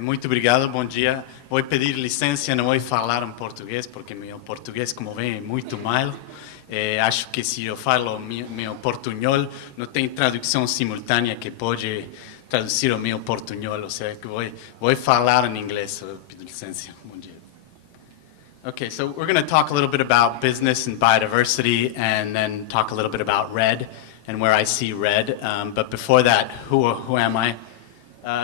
Muito obrigado, bom dia. Vou pedir licença, não vou falar em português, porque meu português, como vem, é muito mal. Acho que se eu falo meu portunhol, não tem tradução simultânea que pode traduzir o meu portunhol, ou seja, que vou falar em inglês. Pedir licença, bom dia. Okay, so we're going to talk a little bit about business and biodiversity, and then talk a little bit about red and where I see red. But before that, who am I?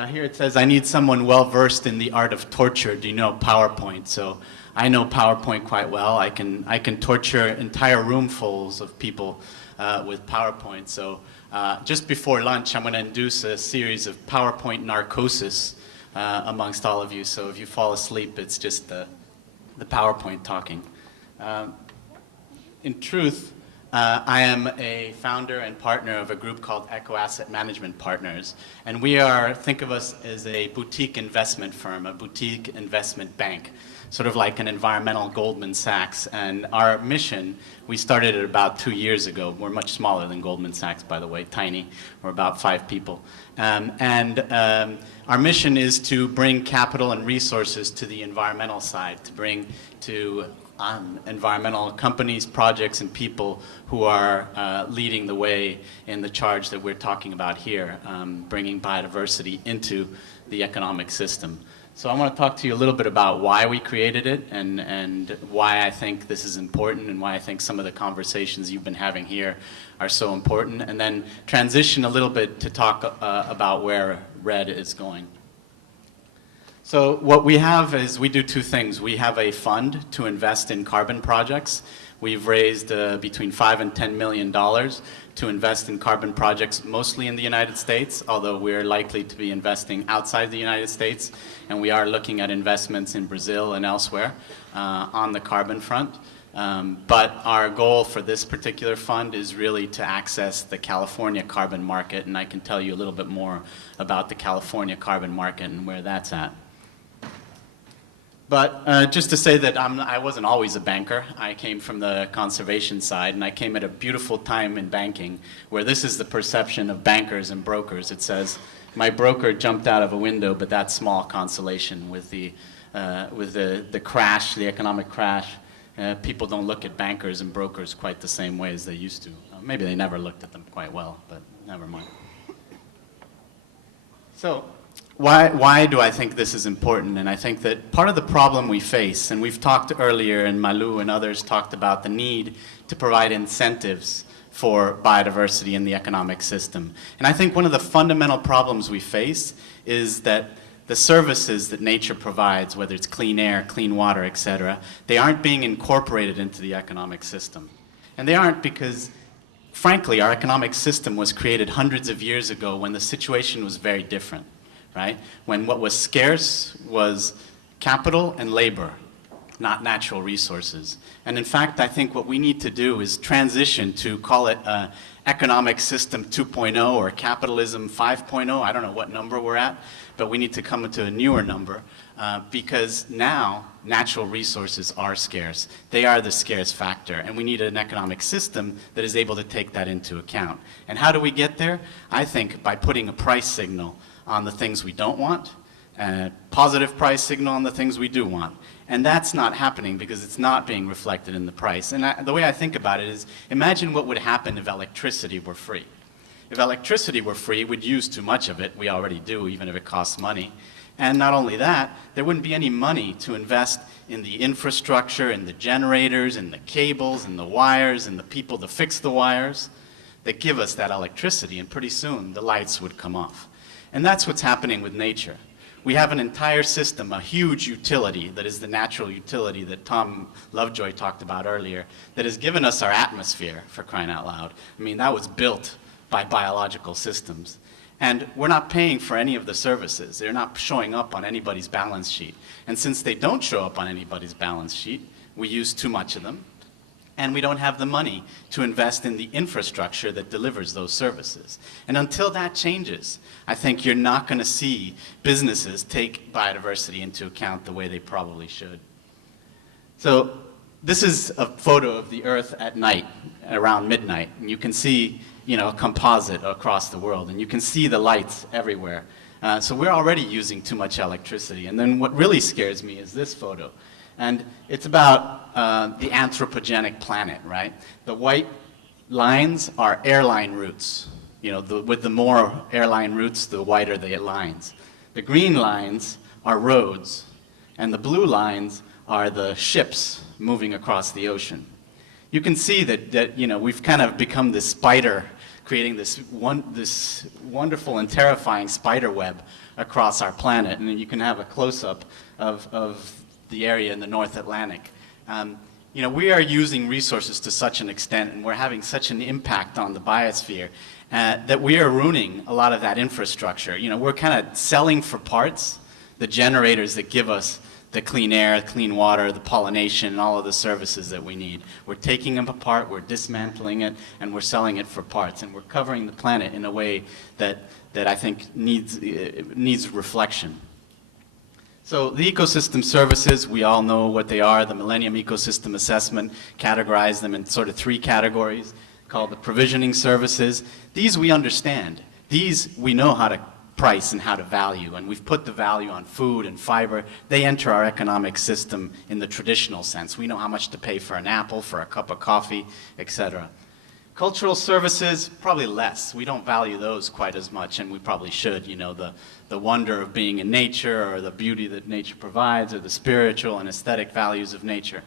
Here it says, I need someone well-versed in the art of torture. Do you know PowerPoint? So I know PowerPoint quite well. I can torture entire roomfuls of people with PowerPoint. So just before lunch, I'm going to induce a series of PowerPoint narcosis amongst all of you. So if you fall asleep, it's just the PowerPoint talking. In truth, I am a founder and partner of a group called EKO Asset Management Partners, and think of us as a boutique investment firm, a boutique investment bank, sort of like an environmental Goldman Sachs. And our mission, we started it about 2 years ago. We're much smaller than Goldman Sachs, by the way, tiny. We're about 5 people. Our mission is to bring capital and resources to the environmental side, to bring to environmental companies, projects, and people who are leading the way in the charge that we're talking about here, bringing biodiversity into the economic system. So I want to talk to you a little bit about why we created it and why I think this is important and why I think some of the conversations you've been having here are so important, and then transition a little bit to talk about where red is going. So what we have is we do 2 things. We have a fund to invest in carbon projects. We've raised between $5 and $10 million to invest in carbon projects, mostly in the United States, although we're likely to be investing outside the United States, and we are looking at investments in Brazil and elsewhere on the carbon front. But our goal for this particular fund is really to access the California carbon market, and I can tell you a little bit more about the California carbon market and where that's at. But just to say that I wasn't always a banker. I came from the conservation side, and I came at a beautiful time in banking where this is the perception of bankers and brokers. It says, my broker jumped out of a window, but that's small consolation. With the crash, the economic crash, people don't look at bankers and brokers quite the same way as they used to. Maybe they never looked at them quite well, but never mind. So why do I think this is important? And I think that part of the problem we face, and we've talked earlier, and Malu and others talked about the need to provide incentives for biodiversity in the economic system. And I think one of the fundamental problems we face is that the services that nature provides, whether it's clean air, clean water, etc., they aren't being incorporated into the economic system. And they aren't because, frankly, our economic system was created hundreds of years ago when the situation was very different. Right? When what was scarce was capital and labor, not natural resources. And in fact, I think what we need to do is transition to, call it economic system 2.0 or capitalism 5.0. I don't know what number we're at, but we need to come to a newer number because now natural resources are scarce. They are the scarce factor, and we need an economic system that is able to take that into account. And how do we get there? I think by putting a price signal on the things we don't want, and a positive price signal on the things we do want. And that's not happening because it's not being reflected in the price. And the way I think about it is, imagine what would happen if electricity were free. If electricity were free, we'd use too much of it. We already do, even if it costs money. And not only that, there wouldn't be any money to invest in the infrastructure, in the generators, in the cables, in the wires, and the people to fix the wires that give us that electricity. And pretty soon, the lights would come off. And that's what's happening with nature. We have an entire system, a huge utility that is the natural utility that Tom Lovejoy talked about earlier, that has given us our atmosphere, for crying out loud. I mean, that was built by biological systems. And we're not paying for any of the services. They're not showing up on anybody's balance sheet. And since they don't show up on anybody's balance sheet, we use too much of them. And we don't have the money to invest in the infrastructure that delivers those services. And until that changes, I think you're not going to see businesses take biodiversity into account the way they probably should. So this is a photo of the Earth at night, around midnight. And you can see, a composite across the world. And you can see the lights everywhere. So we're already using too much electricity. And then what really scares me is this photo. And it's about the anthropogenic planet, right? The white lines are airline routes. You know, with the more airline routes, the whiter the lines. The green lines are roads, and the blue lines are the ships moving across the ocean. You can see that you know, we've kind of become this spider, creating this wonderful and terrifying spider web across our planet. And you can have a close-up of the area in the North Atlantic. You know, we are using resources to such an extent, and we're having such an impact on the biosphere that we are ruining a lot of that infrastructure. You know, we're kind of selling for parts the generators that give us the clean air, clean water, the pollination, and all of the services that we need. We're taking them apart, we're dismantling it, and we're selling it for parts. And we're covering the planet in a way that I think needs reflection. So the ecosystem services, we all know what they are. The Millennium Ecosystem Assessment categorized them in sort of 3 categories called the provisioning services. These we understand. These we know how to price and how to value, and we've put the value on food and fiber. They enter our economic system in the traditional sense. We know how much to pay for an apple, for a cup of coffee, etc. Cultural services, probably less. We don't value those quite as much, and we probably should. You know, the wonder of being in nature, or the beauty that nature provides, or the spiritual and aesthetic values of nature.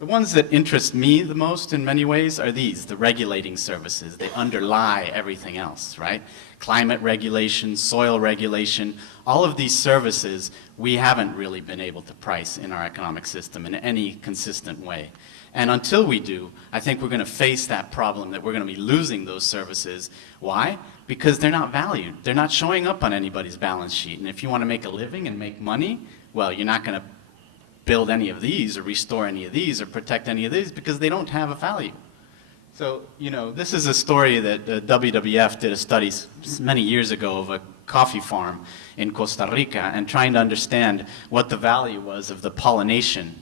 The ones that interest me the most in many ways are these, the regulating services. They underlie everything else, right? Climate regulation, soil regulation, all of these services we haven't really been able to price in our economic system in any consistent way. And until we do, I think we're going to face that problem that we're going to be losing those services. Why? Because they're not valued. They're not showing up on anybody's balance sheet. And if you want to make a living and make money, well, you're not going to build any of these or restore any of these or protect any of these because they don't have a value. So, you know, this is a story that WWF did a study many years ago of a coffee farm in Costa Rica and trying to understand what the value was of the pollination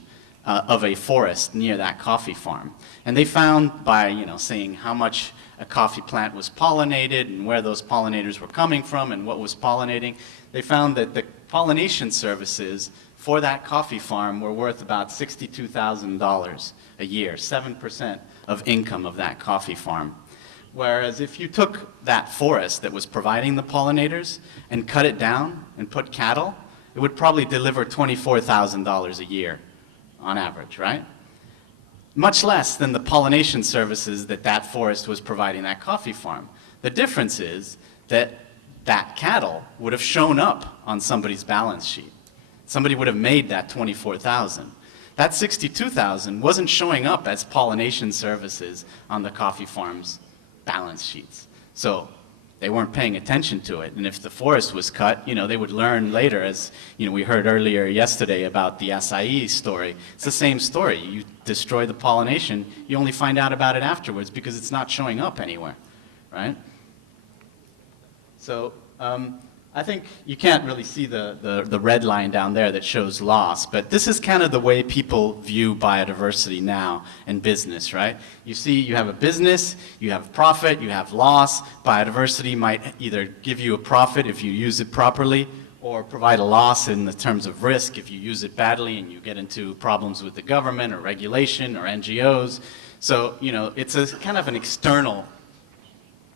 of a forest near that coffee farm. And they found by, you know, saying how much a coffee plant was pollinated and where those pollinators were coming from and what was pollinating, they found that the pollination services for that coffee farm were worth about $62,000 a year, 7% of income of that coffee farm. Whereas if you took that forest that was providing the pollinators and cut it down and put cattle, it would probably deliver $24,000 a year on average, right? Much less than the pollination services that that forest was providing that coffee farm. The difference is that that cattle would have shown up on somebody's balance sheet. Somebody would have made that $24,000. That $62,000 wasn't showing up as pollination services on the coffee farm's balance sheets. So they weren't paying attention to it. And if the forest was cut, you know, they would learn later, as you know, we heard earlier yesterday about the acai story. It's the same story. You destroy the pollination, you only find out about it afterwards because it's not showing up anywhere, right? So I think you can't really see the red line down there that shows loss, but this is kind of the way people view biodiversity now in business, right? You see, you have a business, you have profit, you have loss. Biodiversity might either give you a profit if you use it properly, or provide a loss in the terms of risk if you use it badly and you get into problems with the government or regulation or NGOs. So, you know, it's a kind of an external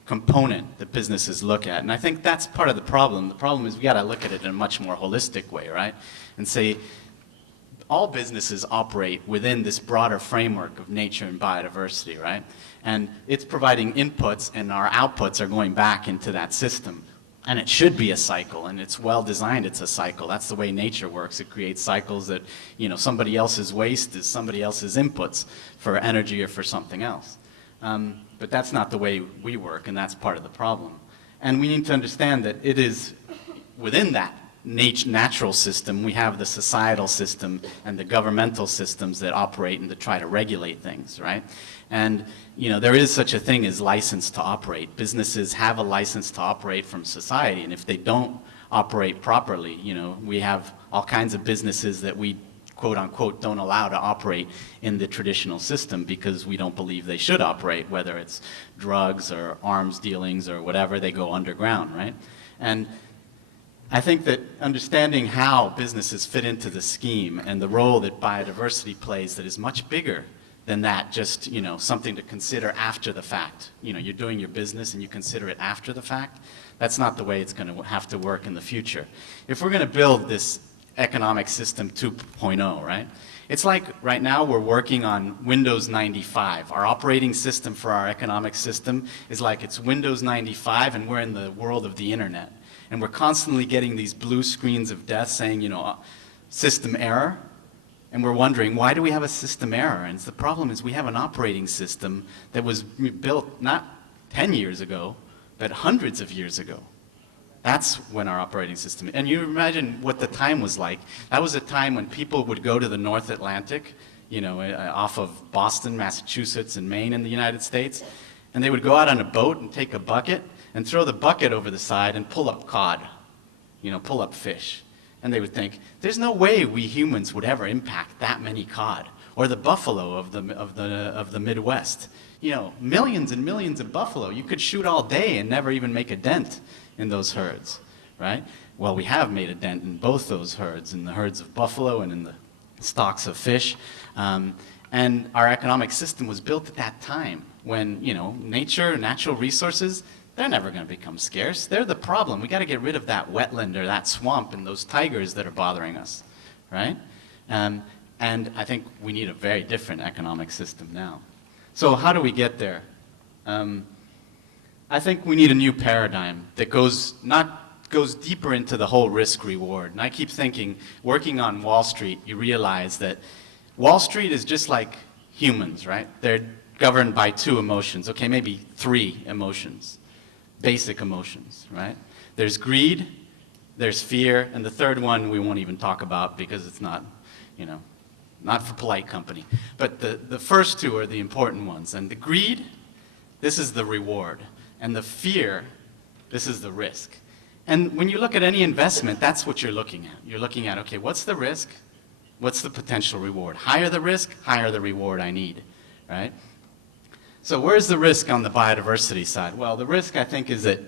component that businesses look at. And I think that's part of the problem. The problem is we got to look at it in a much more holistic way, right? And say all businesses operate within this broader framework of nature and biodiversity, right? And it's providing inputs and our outputs are going back into that system. And it should be a cycle, and it's well designed, it's a cycle. That's the way nature works. It creates cycles that, you know, somebody else's waste is somebody else's inputs for energy or for something else. But that's not the way we work, and that's part of the problem. And we need to understand that it is within that natural system, we have the societal system and the governmental systems that operate and that try to regulate things, right? And, you know, there is such a thing as license to operate. Businesses have a license to operate from society, and if they don't operate properly, you know, we have all kinds of businesses that we quote unquote don't allow to operate in the traditional system because we don't believe they should operate, whether it's drugs or arms dealings or whatever, they go underground, right? And I think that understanding how businesses fit into the scheme and the role that biodiversity plays that is much bigger than that, just, you know, something to consider after the fact. You know, you're doing your business and you consider it after the fact. That's not the way it's going to have to work in the future. If we're going to build this economic system 2.0, right? It's like right now we're working on Windows 95. Our operating system for our economic system is like it's Windows 95 and we're in the world of the internet. And we're constantly getting these blue screens of death saying, you know, system error. And we're wondering, why do we have a system error? And the problem is we have an operating system that was built not 10 years ago, but hundreds of years ago. That's when our operating system, and you imagine what the time was like. That was a time when people would go to the North Atlantic, you know, off of Boston, Massachusetts, and Maine in the United States, and they would go out on a boat and take a bucket and throw the bucket over the side and pull up cod, you know, pull up fish. And they would think, there's no way we humans would ever impact that many cod, or the buffalo of the Midwest. You know, millions and millions of buffalo. You could shoot all day and never even make a dent in those herds, right? Well, we have made a dent in both those herds, in the herds of buffalo and in the stocks of fish. And our economic system was built at that time when, you know, nature, natural resources, they're never going to become scarce. They're the problem. We got to get rid of that wetland or that swamp and those tigers that are bothering us, right? And I think we need a very different economic system now. So how do we get there? I think we need a new paradigm that goes deeper into the whole risk reward. And I keep thinking, working on Wall Street, you realize that Wall Street is just like humans, right? They're governed by two emotions, okay, maybe three emotions. Basic emotions, right? There's greed, there's fear, and the third one we won't even talk about because it's not, you know, not for polite company. But the first two are the important ones. And the greed, this is the reward. And the fear, this is the risk. And when you look at any investment, that's what you're looking at. You're looking at, okay, what's the risk? What's the potential reward? Higher the risk, higher the reward I need, right? So where's the risk on the biodiversity side? Well, the risk, I think, is that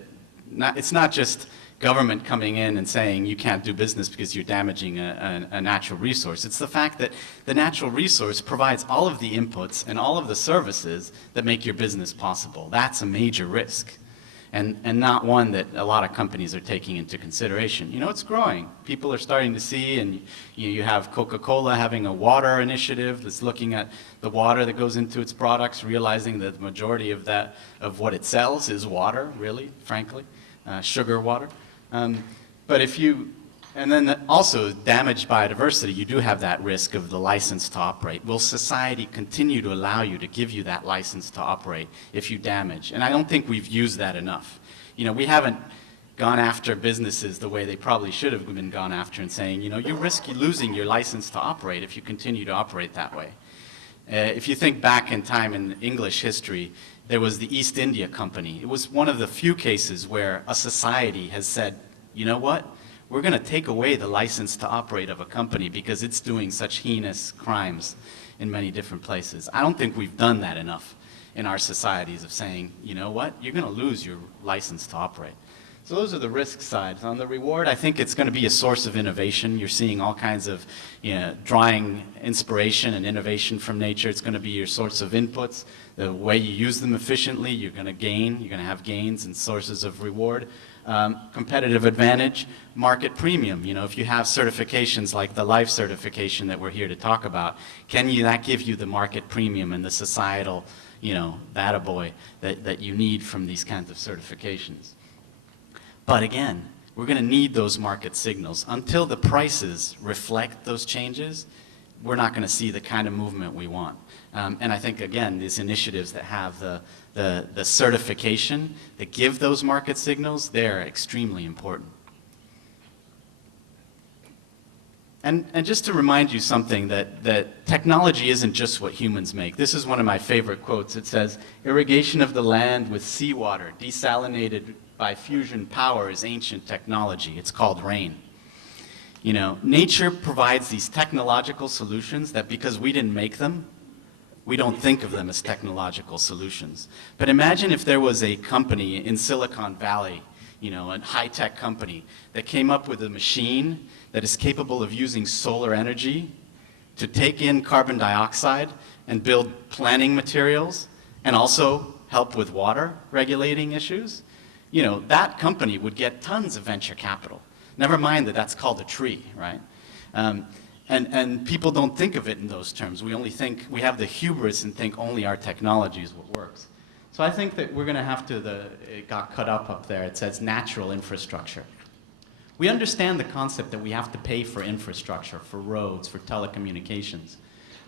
it's not just government coming in and saying you can't do business because you're damaging a natural resource. It's the fact that the natural resource provides all of the inputs and all of the services that make your business possible. That's a major risk, and not one that a lot of companies are taking into consideration. You know, it's growing. People are starting to see, and you have Coca-Cola having a water initiative that's looking at the water that goes into its products, realizing that the majority of what it sells is water, really, frankly, sugar water. But and then also damaged biodiversity, you do have that risk of the license to operate. Will society continue to allow you to give you that license to operate if you damage? And I don't think we've used that enough. You know, we haven't gone after businesses the way they probably should have been gone after and saying, you know, you risk losing your license to operate if you continue to operate that way. If you think back in time in English history, there was the East India Company. It was one of the few cases where a society has said, you know what? We're going to take away the license to operate of a company because it's doing such heinous crimes in many different places. I don't think we've done that enough in our societies of saying, you know what? You're going to lose your license to operate. So those are the risk sides. On the reward, I think it's going to be a source of innovation. You're seeing all kinds of, you know, drawing inspiration and innovation from nature. It's going to be your source of inputs. The way you use them efficiently, you're going to gain. You're going to have gains and sources of reward. Competitive advantage, market premium. You know, if you have certifications like the LIFE certification that we're here to talk about, that give you the market premium and the societal, you know, attaboy that you need from these kinds of certifications? But again, we're going to need those market signals. Until the prices reflect those changes, we're not going to see the kind of movement we want. And I think, again, these initiatives that have the certification, that give those market signals, they're extremely important. And just to remind you something, that technology isn't just what humans make. This is one of my favorite quotes. It says, irrigation of the land with seawater, desalinated by fusion power is ancient technology. It's called rain. You know, nature provides these technological solutions that because we didn't make them, we don't think of them as technological solutions. But imagine if there was a company in Silicon Valley, you know, a high-tech company that came up with a machine that is capable of using solar energy to take in carbon dioxide and build planning materials and also help with water regulating issues, you know, that company would get tons of venture capital. Never mind that that's called a tree, right? And people don't think of it in those terms. We only think, we have the hubris and think only our technology is what works. So I think that we're going to have to, it got cut up there, it says natural infrastructure. We understand the concept that we have to pay for infrastructure, for roads, for telecommunications.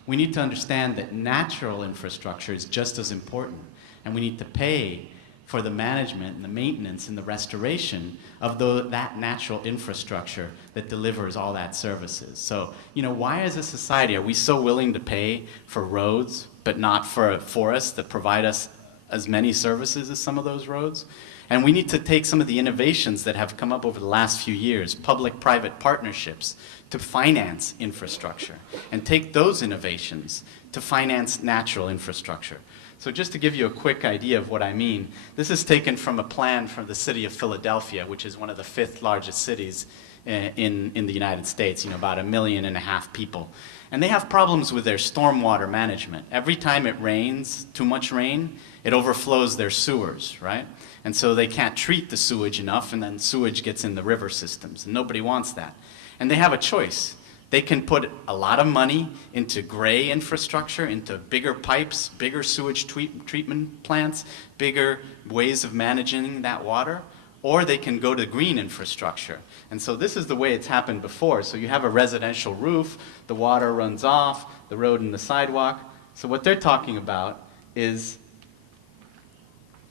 We need to understand that natural infrastructure is just as important, and we need to pay for the management and the maintenance and the restoration of that natural infrastructure that delivers all that services. So, you know, why as a society are we so willing to pay for roads, but not for forests that provide us as many services as some of those roads? And we need to take some of the innovations that have come up over the last few years, public-private partnerships, to finance infrastructure, and take those innovations to finance natural infrastructure. So just to give you a quick idea of what I mean, this is taken from a plan from the city of Philadelphia, which is one of the 5th largest cities in the United States, you know, about 1.5 million people. And they have problems with their stormwater management. Every time it rains, too much rain, it overflows their sewers, right? And so they can't treat the sewage enough, and then sewage gets in the river systems, and nobody wants that. And they have a choice. They can put a lot of money into gray infrastructure, into bigger pipes, bigger sewage treatment plants, bigger ways of managing that water, or they can go to green infrastructure. And so this is the way it's happened before. So you have a residential roof, the water runs off, the road and the sidewalk. So what they're talking about is,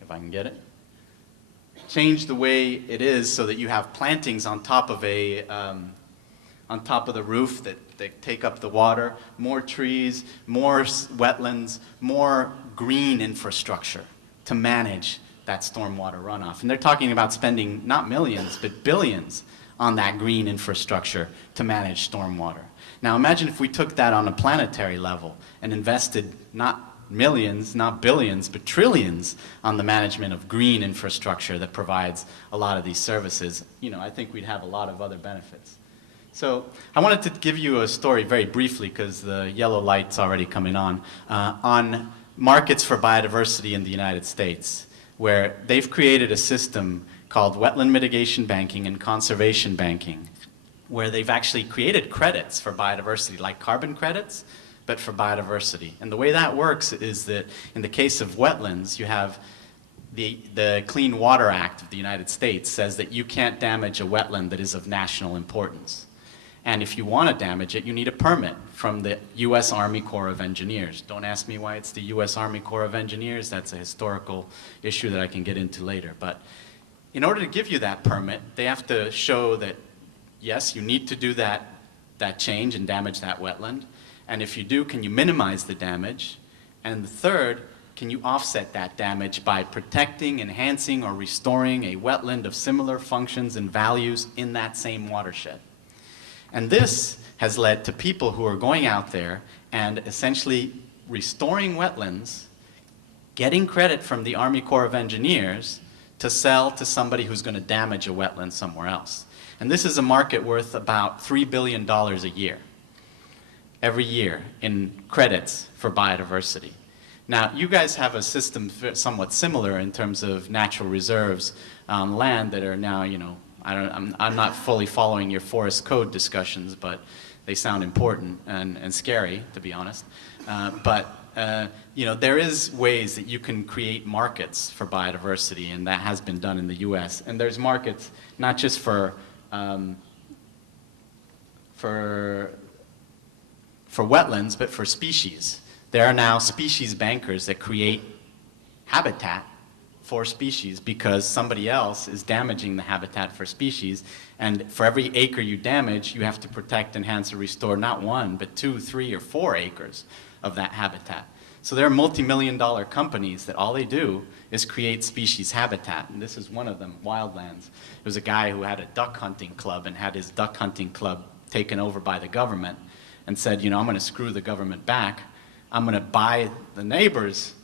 if I can get it, change the way it is so that you have plantings on top of on top of the roof that take up the water, more trees, more wetlands, more green infrastructure to manage that stormwater runoff. And they're talking about spending not millions, but billions on that green infrastructure to manage stormwater. Now imagine if we took that on a planetary level and invested not millions, not billions, but trillions on the management of green infrastructure that provides a lot of these services. You know, I think we'd have a lot of other benefits. So I wanted to give you a story very briefly, because the yellow light's already coming on markets for biodiversity in the United States, where they've created a system called wetland mitigation banking and conservation banking, where they've actually created credits for biodiversity, like carbon credits, but for biodiversity. And the way that works is that in the case of wetlands, you have the Clean Water Act of the United States says that you can't damage a wetland that is of national importance. And if you want to damage it, you need a permit from the U.S. Army Corps of Engineers. Don't ask me why it's the U.S. Army Corps of Engineers. That's a historical issue that I can get into later. But in order to give you that permit, they have to show that, yes, you need to do that change and damage that wetland. And if you do, can you minimize the damage? And the third, can you offset that damage by protecting, enhancing, or restoring a wetland of similar functions and values in that same watershed? And this has led to people who are going out there and essentially restoring wetlands, getting credit from the Army Corps of Engineers to sell to somebody who's going to damage a wetland somewhere else. And this is a market worth about $3 billion a year, every year, in credits for biodiversity. Now, you guys have a system somewhat similar in terms of natural reserves on land that are now, you know, I'm not fully following your forest code discussions, but they sound important and scary, to be honest. You know, there is ways that you can create markets for biodiversity, and that has been done in the U.S. And there's markets not just for wetlands, but for species. There are now species bankers that create habitat for species because somebody else is damaging the habitat for species. And for every acre you damage, you have to protect, enhance, or restore not 1, but 2, 3, or 4 acres of that habitat. So there are multi-million-dollar companies that all they do is create species habitat. And this is one of them, Wildlands. There was a guy who had a duck hunting club and had his duck hunting club taken over by the government and said, you know, I'm going to screw the government back. I'm going to buy the neighbor's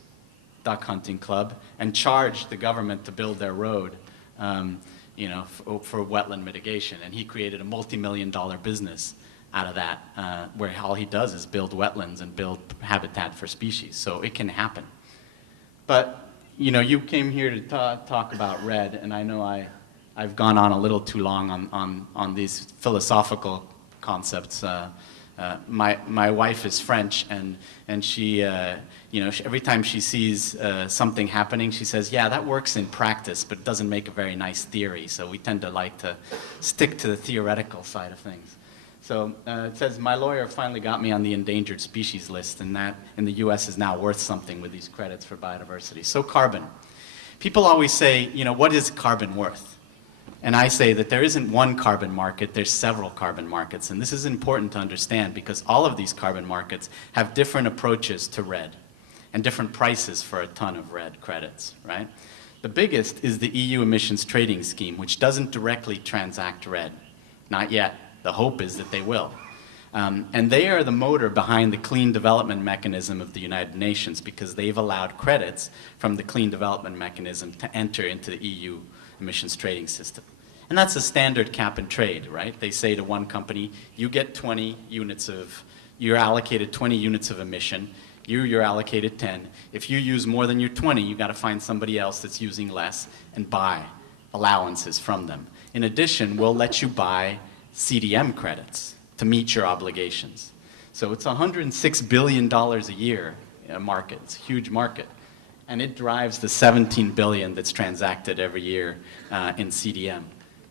duck hunting club and charge the government to build their road. for wetland mitigation. And he created a multi-million-dollar business out of that, where all he does is build wetlands and build habitat for species. So it can happen. But, you came here to talk about RED, and I know I've gone on a little too long on these philosophical concepts. My wife is French, and she, every time she sees something happening, she says, yeah, that works in practice, but it doesn't make a very nice theory. So we tend to like to stick to the theoretical side of things. So it says, my lawyer finally got me on the endangered species list, and that in the US is now worth something with these credits for biodiversity. So carbon. People always say, what is carbon worth? And I say that there isn't one carbon market, there's several carbon markets. And this is important to understand because all of these carbon markets have different approaches to RED and different prices for a ton of RED credits, right? The biggest is the EU emissions trading scheme, which doesn't directly transact RED. Not yet. The hope is that they will. And they are the motor behind the clean development mechanism of the United Nations because they've allowed credits from the clean development mechanism to enter into the EU emissions trading system. And that's a standard cap and trade, right? They say to one company, you get 20 units of, you're allocated 20 units of emission, you're allocated 10. If you use more than your 20, you got to find somebody else that's using less and buy allowances from them. In addition, we'll let you buy CDM credits to meet your obligations. So it's $106 billion a year market. It's a huge market. And it drives the $17 billion that's transacted every year in CDM.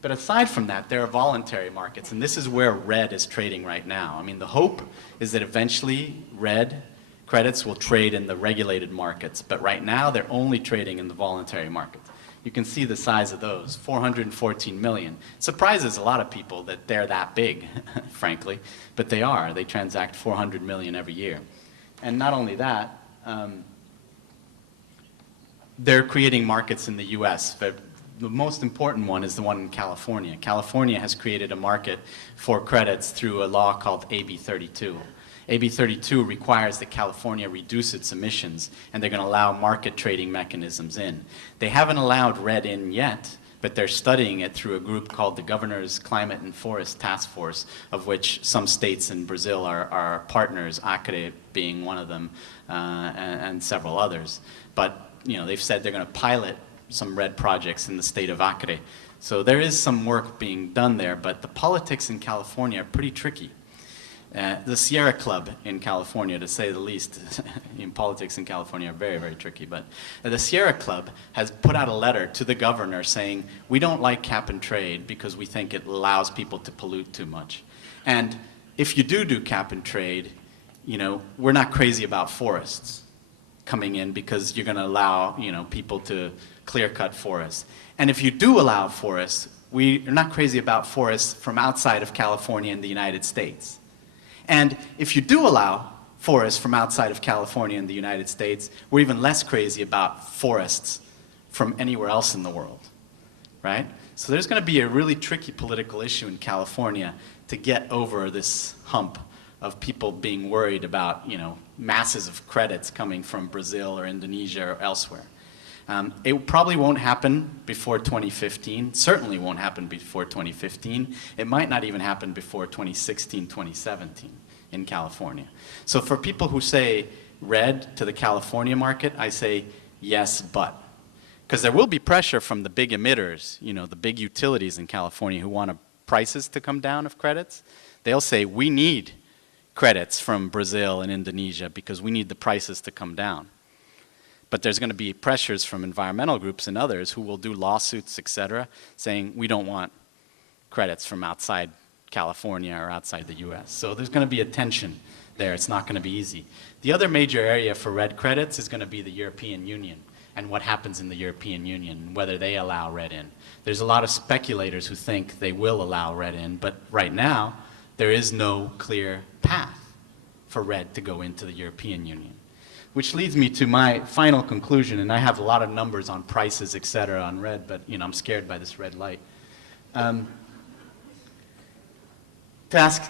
But aside from that, there are voluntary markets, and this is where RED is trading right now. I mean, the hope is that eventually RED credits will trade in the regulated markets, but right now they're only trading in the voluntary markets. You can see the size of those, 414 million. Surprises a lot of people that they're that big, frankly, but they are. They transact 400 million every year. And not only that, they're creating markets in the US. But the most important one is the one in California. California has created a market for credits through a law called AB 32. AB 32 requires that California reduce its emissions, and they're going to allow market trading mechanisms in. They haven't allowed RED in yet, but they're studying it through a group called the Governor's Climate and Forest Task Force, of which some states in Brazil are partners, Acre being one of them, and several others. But they've said they're going to pilot some RED projects in the state of Acre. So there is some work being done there, but the politics in California are pretty tricky. The Sierra Club in California, to say the least, in politics in California are very, very tricky, but the Sierra Club has put out a letter to the governor saying, we don't like cap and trade because we think it allows people to pollute too much. And if you do cap and trade, we're not crazy about forests coming in because you're going to allow, people to clear cut forests. And if you do allow forests, we are not crazy about forests from outside of California and the United States. And if you do allow forests from outside of California and the United States, we're even less crazy about forests from anywhere else in the world, right? So there's going to be a really tricky political issue in California to get over this hump of people being worried about, masses of credits coming from Brazil or Indonesia or elsewhere. It probably won't happen before 2015, certainly won't happen before 2015. It might not even happen before 2016, 2017 in California. So for people who say RED to the California market, I say yes, but. Because there will be pressure from the big emitters, the big utilities in California who want prices to come down of credits. They'll say, we need credits from Brazil and Indonesia because we need the prices to come down. But there's going to be pressures from environmental groups and others who will do lawsuits, et cetera, saying we don't want credits from outside California or outside the US. So there's going to be a tension there. It's not going to be easy. The other major area for RED credits is going to be the European Union and what happens in the European Union, whether they allow RED in. There's a lot of speculators who think they will allow RED in, but right now there is no clear path for RED to go into the European Union. Which leads me to my final conclusion, and I have a lot of numbers on prices, et cetera, on RED, but I'm scared by this red light. To ask,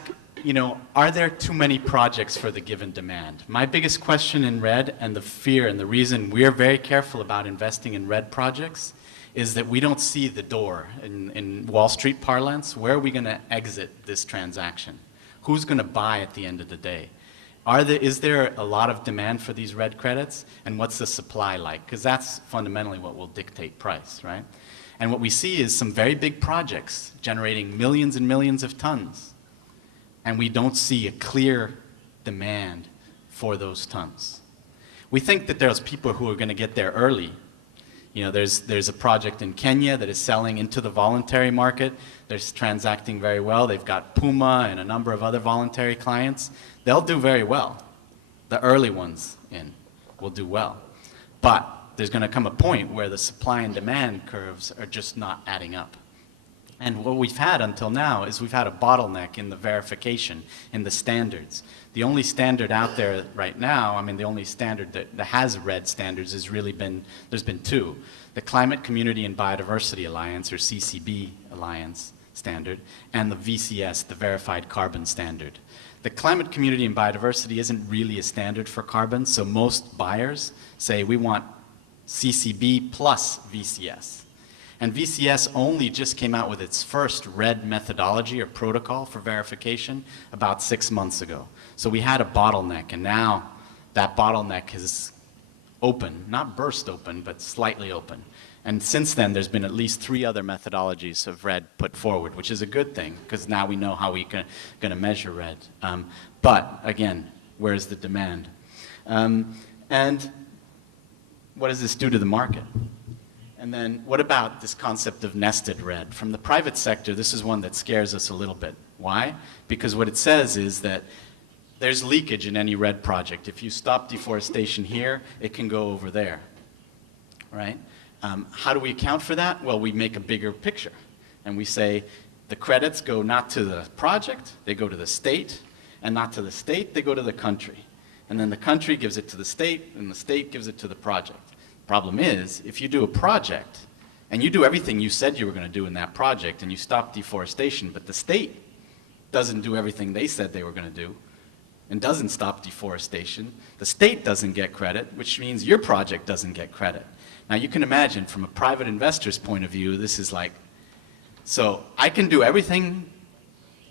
are there too many projects for the given demand? My biggest question in RED and the fear and the reason we're very careful about investing in RED projects is that we don't see the door. In Wall Street parlance, where are we going to exit this transaction? Who's going to buy at the end of the day? Is there a lot of demand for these red credits? And what's the supply like? Because that's fundamentally what will dictate price, right? And what we see is some very big projects generating millions and millions of tons. And we don't see a clear demand for those tons. We think that there's people who are going to get there early. You know, there's a project in Kenya that is selling into the voluntary market. They're transacting very well. They've got Puma and a number of other voluntary clients. They'll do very well. The early ones in will do well. But there's going to come a point where the supply and demand curves are just not adding up. And what we've had until now is we've had a bottleneck in the verification, in the standards. The only standard out there right now, I mean, the only standard that has red standards has really been, there's been two. The Climate Community and Biodiversity Alliance, or CCB Alliance standard, and the VCS, the Verified Carbon Standard. The Climate Community and Biodiversity isn't really a standard for carbon, so most buyers say we want CCB plus VCS. And VCS only just came out with its first red methodology or protocol for verification about 6 months ago. So we had a bottleneck, and now that bottleneck is open, not burst open, but slightly open. And since then, there's been at least 3 other methodologies of red put forward, which is a good thing, because now we know how we're going to measure red. But again, where's the demand? And what does this do to the market? And then what about this concept of nested red? From the private sector, this is one that scares us a little bit. Why? Because what it says is that there's leakage in any red project. If you stop deforestation here, it can go over there, right? How do we account for that? Well, we make a bigger picture. And we say the credits go not to the project, they go to the state, and not to the state, they go to the country. And then the country gives it to the state, and the state gives it to the project. Problem is, if you do a project, and you do everything you said you were going to do in that project, and you stop deforestation, but the state doesn't do everything they said they were going to do, and doesn't stop deforestation, the state doesn't get credit, which means your project doesn't get credit. Now you can imagine, from a private investor's point of view, this is like, so I can do everything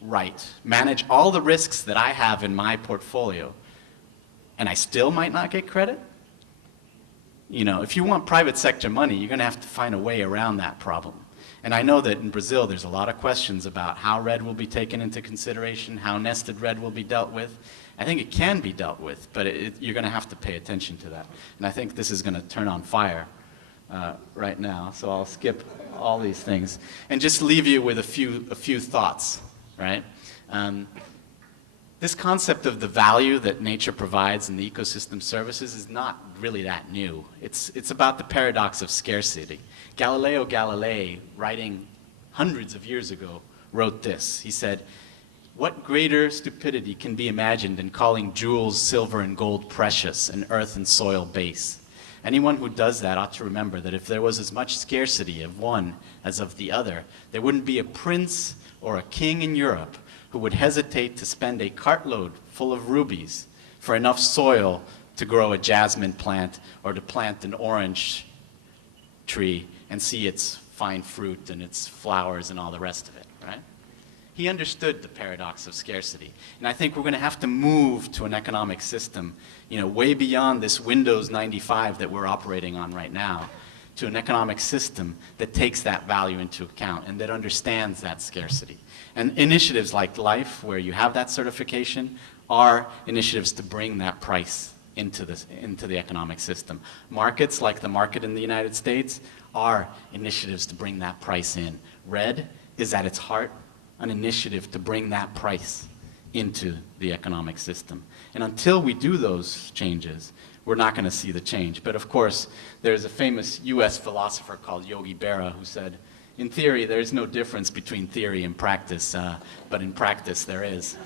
right, manage all the risks that I have in my portfolio, and I still might not get credit? You know, if you want private sector money, you're going to have to find a way around that problem. And I know that in Brazil, there's a lot of questions about how red will be taken into consideration, how nested red will be dealt with. I think it can be dealt with, but you're going to have to pay attention to that. And I think this is going to turn on fire right now, so I'll skip all these things and just leave you with a few thoughts, right? This concept of the value that nature provides in the ecosystem services is not really that new. It's about the paradox of scarcity. Galileo Galilei, writing hundreds of years ago, wrote this. He said, "What greater stupidity can be imagined in calling jewels, silver, and gold precious, and earth and soil base? Anyone who does that ought to remember that if there was as much scarcity of one as of the other, there wouldn't be a prince or a king in Europe who would hesitate to spend a cartload full of rubies for enough soil to grow a jasmine plant or to plant an orange tree and see its fine fruit and its flowers and all the rest of it," right? He understood the paradox of scarcity. And I think we're going to have to move to an economic system, you know, way beyond this Windows 95 that we're operating on right now, to an economic system that takes that value into account and that understands that scarcity. And initiatives like LIFE, where you have that certification, are initiatives to bring that price into the economic system. Markets, like the market in the United States, are initiatives to bring that price in. RED is at its heart an initiative to bring that price into the economic system. And until we do those changes, we're not going to see the change. But of course, there's a famous US philosopher called Yogi Berra who said, in theory, there is no difference between theory and practice, but in practice there is.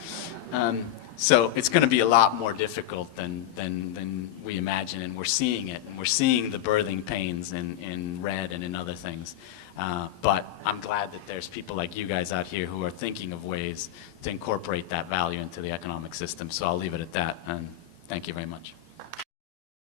So it's going to be a lot more difficult than we imagine, and we're seeing it. And we're seeing the birthing pains in RED and in other things. But I'm glad that there's people like you guys out here who are thinking of ways to incorporate that value into the economic system. So I'll leave it at that, and thank you very much.